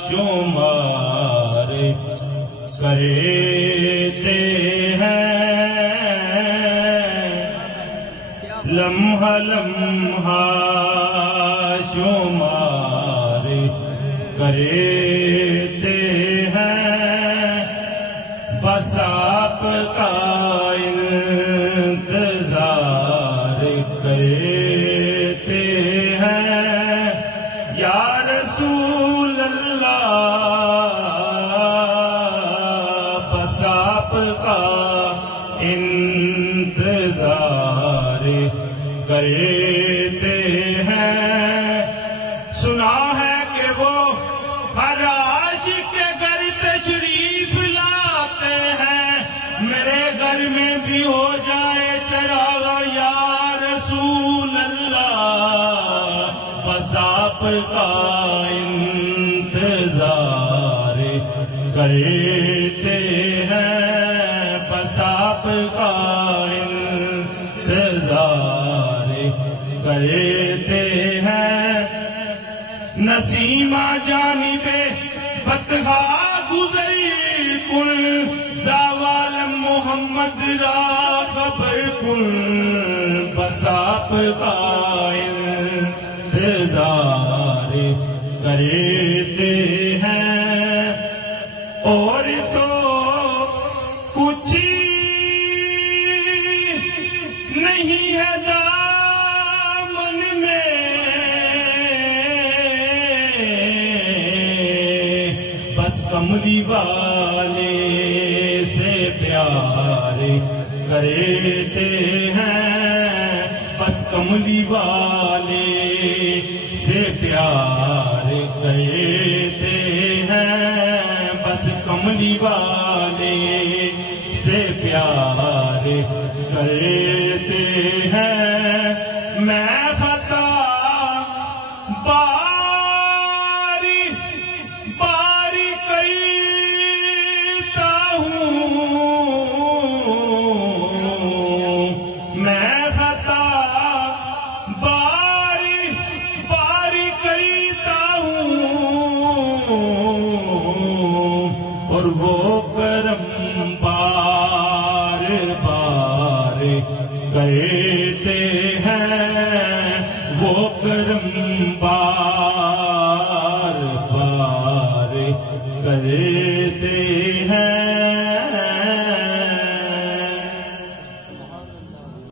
شمار کرتے ہیں لمحہ لمحہ شمار کرتے ہیں بس آپ کا انتظار کرتے ہیں یا رسول اللہ بس آپ کا انتظار کرتے ہیں سنا ہے کہ وہ ہر عاشق کے گھر تشریف لاتے ہیں میرے گھر میں بھی ہو جائے چراغ یا رسول اللہ بس آپ کا انتظار کرتے ہیں بس آپ کا انتظار کرتے ہیں نسیمہ جانب بطحا گزری کن زوال محمد را خبر کن بس آپ کا انتظار کرتے ہیں اور تو کچھ نہیں ہے دامن میں بس کملی والے سے پیار کرتے ہیں بس کملی والے سے پیار کرتے ہیں بس کملی والے